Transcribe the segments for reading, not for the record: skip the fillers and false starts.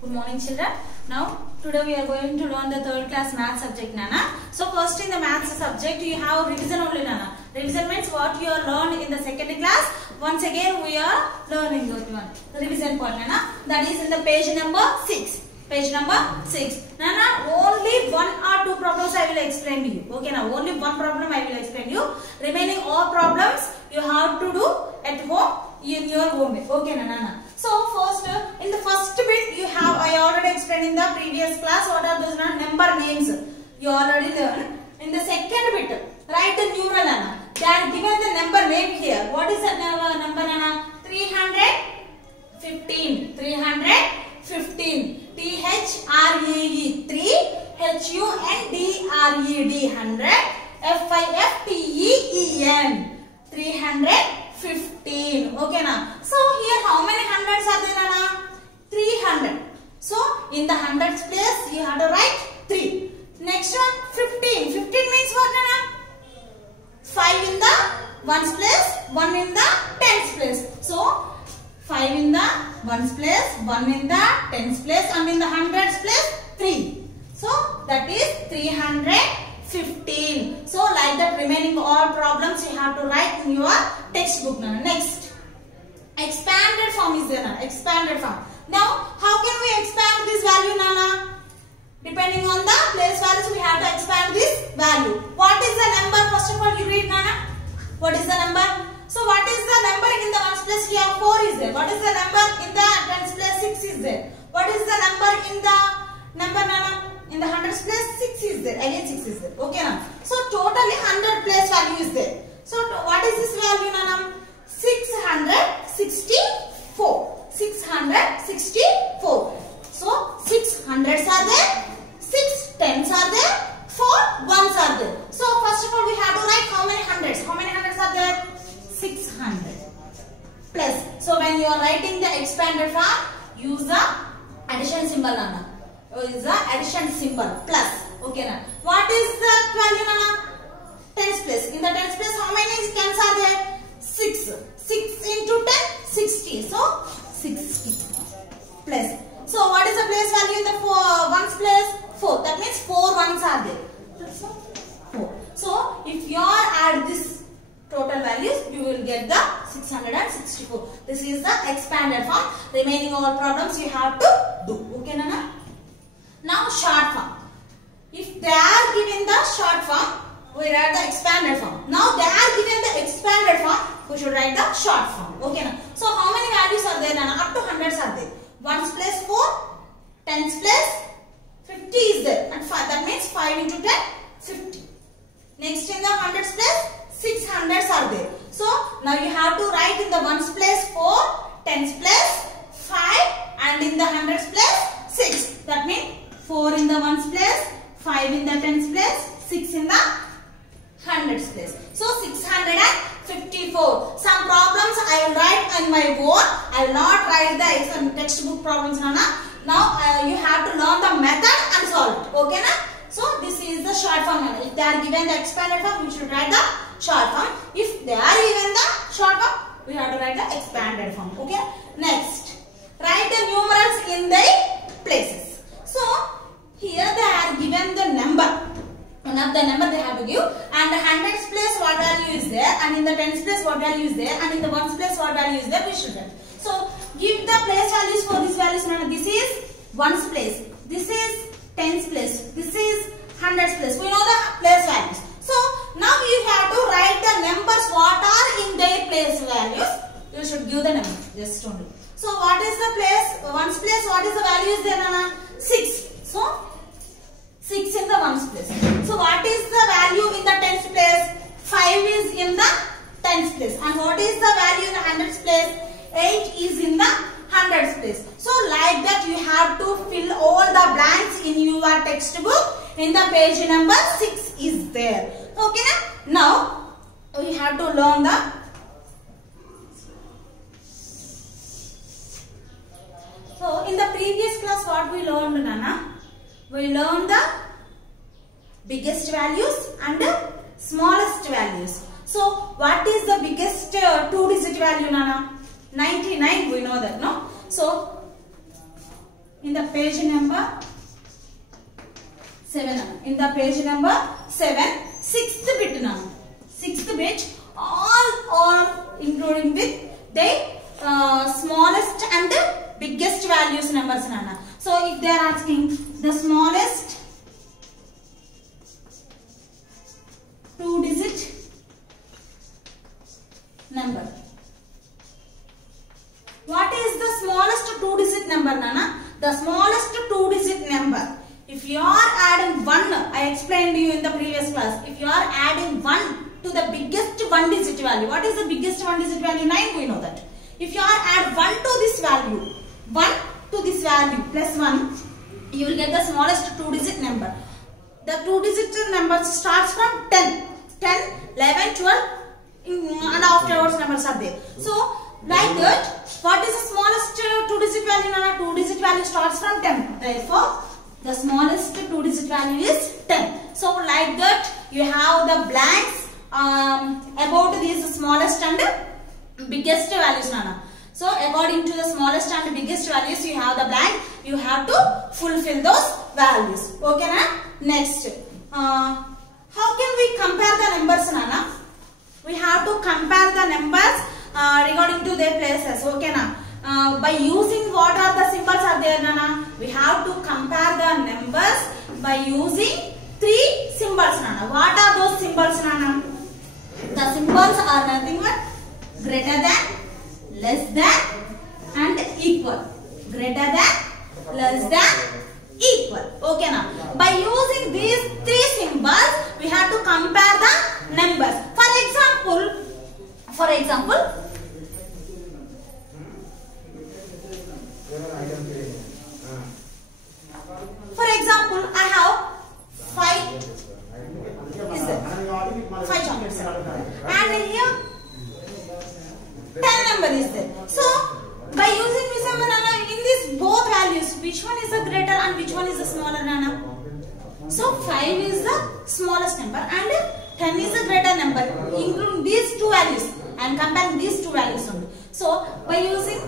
Good morning, children. Now, today we are going to learn the third class math subject, Nana. So, first in the maths subject, you have revision only, Nana. Revision means what you are learned in the second class. Once again, we are learning that one. The revision point, Nana. That is in the page number 6. Page number 6. Nana, only one or two problems I will explain to you. Okay, now only one problem I will explain you. Remaining all problems you have to do at home in your home. Okay, Nana. So first, in the first bit you have, I already explained in the previous class what are those number names. You already learned. In the second bit, write the numeral, Nana. They are given the number name here. What is the number, Nana? 315. 315. T-H-R-E-E 3, H-U-N-D-R-E-D 100, F-I-F-T-E-E-N 315. Okay, na? So here how many hundreds are there, Nana? 300. So in the hundreds place you have to write 3. Next one 15. 15 means what, Nana? 5 in the ones place, 1 in the tens place. So 5 in the ones place, 1 in the tens place, and in the hundreds place 3. So that is 315. So like that, remaining all problems you have to write in your textbook. Next, expanded form is there. Expanded form. Now how can we expand this value, Nana? Depending on the place values, we have to expand this value. What is the number? First of all, you read, Nana. What is the number? So what is the number in the ones place? Here 4 is there. What is the number in the tens place? 6 is there. What is the number in the number, Nana? In the hundreds place 6 is there. Again 6 is there. Okay, Nana. So totally 100 place value is there. So what is this value, Nana? 664. 664. So 6 hundreds are there, 6 tens are there, 4 ones are there. So first of all we have to write how many hundreds? How many hundreds are there? 600 plus. So when you are writing the expanded form, use the addition symbol, Nana. Use the addition symbol plus. Okay, Nana. What is the value, Nana? Tens place. In the tens place, how many tens are there? 6. 6 into 10, 60. So 60 plus. So what is the place value in the ones place? 4. That means 4 ones are there. That's 4. So if you add this total values, you will get the 664. This is the expanded form. Remaining all problems you have to do. Okay, Nana? Now short form. If they are given the short form, we write the expanded form. Now they are given the expanded form, we should write the short form. Okay, Nana? So how many values are there, Nana? Up to hundreds are there. Ones place 4, tens place 50 is there, and 5. That means 5 into 10, 50. Next in the hundreds place 6 hundreds are there. So now you have to write in the ones place 4, tens place 5, and in the hundreds place 6. That means 4 in the ones place, 5 in the tens place, 6 in the hundreds place. So 654. Some problems I will write on my own. I will not write the textbook problems, Nana. Now you have to learn the method and solve it. Okay, na? So this is the short form, Nana. If they are given the expanded form, we should write the short form. If they are given the short form, we have to write the expanded form. Okay. Next, write the numerals in the places. So here they are given the number. One of the number they have to give, and the hundreds place what value is there, and in the tens place what value is there, and in the ones place what value is there, we should write. So give the place values for these values. This is ones place, this is tens place, this is hundreds place. We know the place values. So now you have to write the numbers what are in their place values. You should give the number just only. So what is the place? Ones place, what is the value is there, Nana? 6. So 6 in the ones place. So what is the value in the tens place? 5 is in the tens place. And what is the value in the hundreds place? 8 is in the hundreds place. So like that you have to fill all the blanks in your textbook. In the page number 6 is there. Okay, now we have to learn the So in the previous class what we learned, Nana? We learned the biggest values and the smallest values. So what is the biggest 2-digit value, Nana? 99, we know that, no? So in the page number 7. In the page number 7, 6th bit now. 6th bit, all including with the smallest and biggest values numbers nana. So if they are asking the smallest 2-digit number. What is the smallest 2-digit number nana? The smallest 2-digit number. If you are adding 1, I explained to you in the previous class. If you are adding 1 to the biggest 1-digit value. What is the biggest 1-digit value? 9, we know that. If you are add 1 to this value, 1 to this value plus 1, you will get the smallest 2-digit number. The 2-digit number starts from 10. 10, 11, 12 and afterwards numbers are there. So like that, what is the smallest 2-digit value? 2-digit value starts from 10. Therefore, the smallest 2-digit value is 10. So like that, you have the blanks about these smallest and biggest values nana. So according to the smallest and biggest values, you have the blank. You have to fulfill those values. Okay na? Next, how can we compare the numbers nana? We have to compare the numbers regarding to their places. Okay na? By using what are the symbols are there nana? We have to compare the numbers by using 3 symbols nana. What are those symbols nana? The symbols are nothing but greater than, less than and equal. Greater than, less than, equal. Okay now. By using these 3 symbols, we have to compare the numbers. For example, I have 5 is there. 5 chocolates. And here 10 number is there. So by using this nana, in these both values, which one is the greater and which one is the smaller nana? So 5 is the smallest number and 10 is the greater number, including these 2 values. I am comparing these 2 values only. So by using,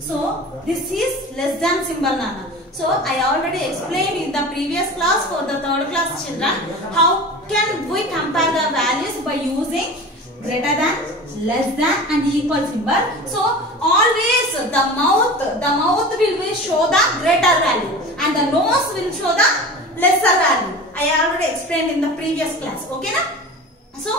so this is less than symbol nana. So I already explained in the previous class for the 3rd class children how can we compare the values by using greater than, less than and equal symbol. So always the mouth will show the greater value and the nose will show the lesser value. I already explained in the previous class. Okay na? So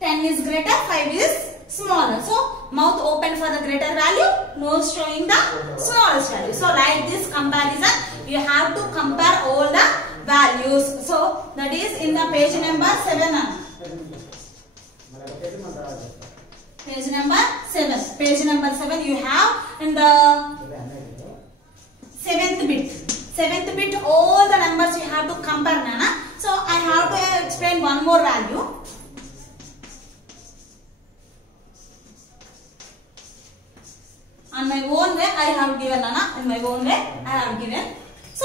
10 is greater, 5 is smaller. So mouth open for the greater value, nose showing the smallest value. So like this comparison, you have to compare all the values. So that is in the page number 7. Page number 7. Page number 7 you have in the 7th bit. 7th bit all the numbers you have to compare nana. So I have to explain one more value. On my own way I have given nana. In my own way I have given. So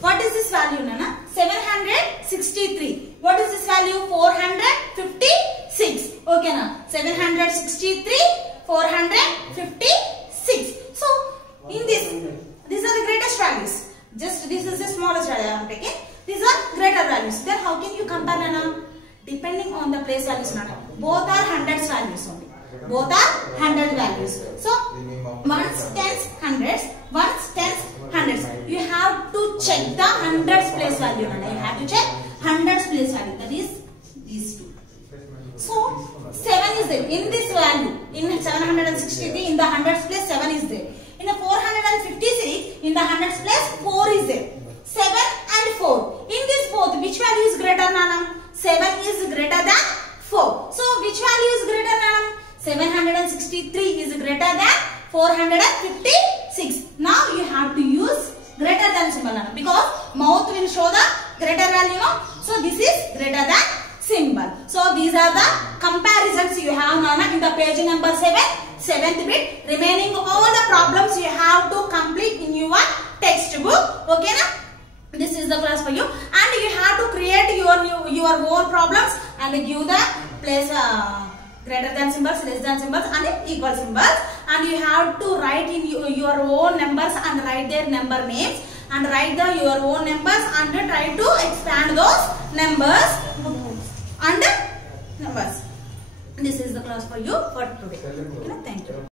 what is this value nana? 763. What is this value? 456. Okay na? 763, 456. So in this, these are the greatest values. Just this is the smallest value I am taking. These are greater values. Then how can you compare nana? Depending on the place values nana. Both are hundreds values only. Both are 100 values. So ones, tens, hundreds, ones, tens, hundreds. You have to check the hundreds place value. You have to check hundreds place value. That is these two. So 7 is there in this value. In 763 in the hundreds place 7 is there. In the 456 in the hundreds place 4 is there. 7 and 4. In this both which value is greater nana? 7 is greater than 4. So which value is greater nana? 763 is greater than 456. Now you have to use greater than symbol because mouth will show the greater value. So this is greater than symbol. So these are the comparisons you have nana in the page number 7, 7th bit. Remaining all the problems you have to complete in your textbook. Okay na? This is the class for you, and you have to create your own problems and give the place greater than symbols, less than symbols and equal symbols, and you have to write in your own numbers and write their number names and write your own numbers and try to expand those numbers and numbers. This is the class for you for today. Okay, thank you.